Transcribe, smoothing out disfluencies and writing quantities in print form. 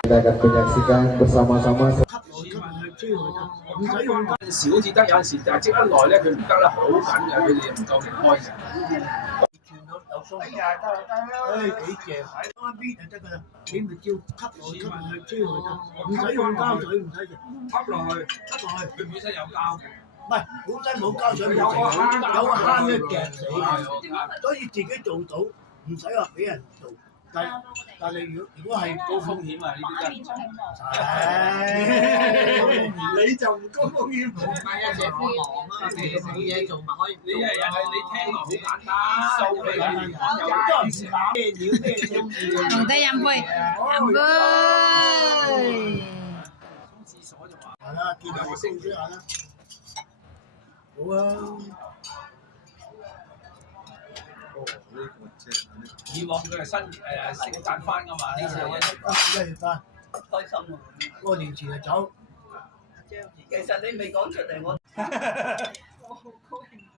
Kita akan menyaksikan bersama-sama. 有陣時好似得，有陣時就係積得耐咧，佢唔得啦，好緊嘅，佢哋唔夠力開嘅。哎呀，得啦得啦，幾正，安邊就得㗎啦，你咪照吸落去，吹落去得，唔使用膠水，唔使嘅，吸落去，佢本身有膠嘅。唔係本身冇膠水冇成，有個坑咧夾死嘅，所以自己做到，唔使話俾人做。但係如果係高風險啊！呢啲真係，你就唔高風險。唔係啊，姐夫忙啊，你冇嘢做咪可以。你係你聽落好簡單，數俾你有多唔少咩料咩中意。同得飲杯，飲杯。沖廁所就話。係啦，見到我升咗下啦。好啊。以往佢係聖誕翻噶嘛，呢次1月翻，開心喎！過年前就走。其實你未講出嚟，我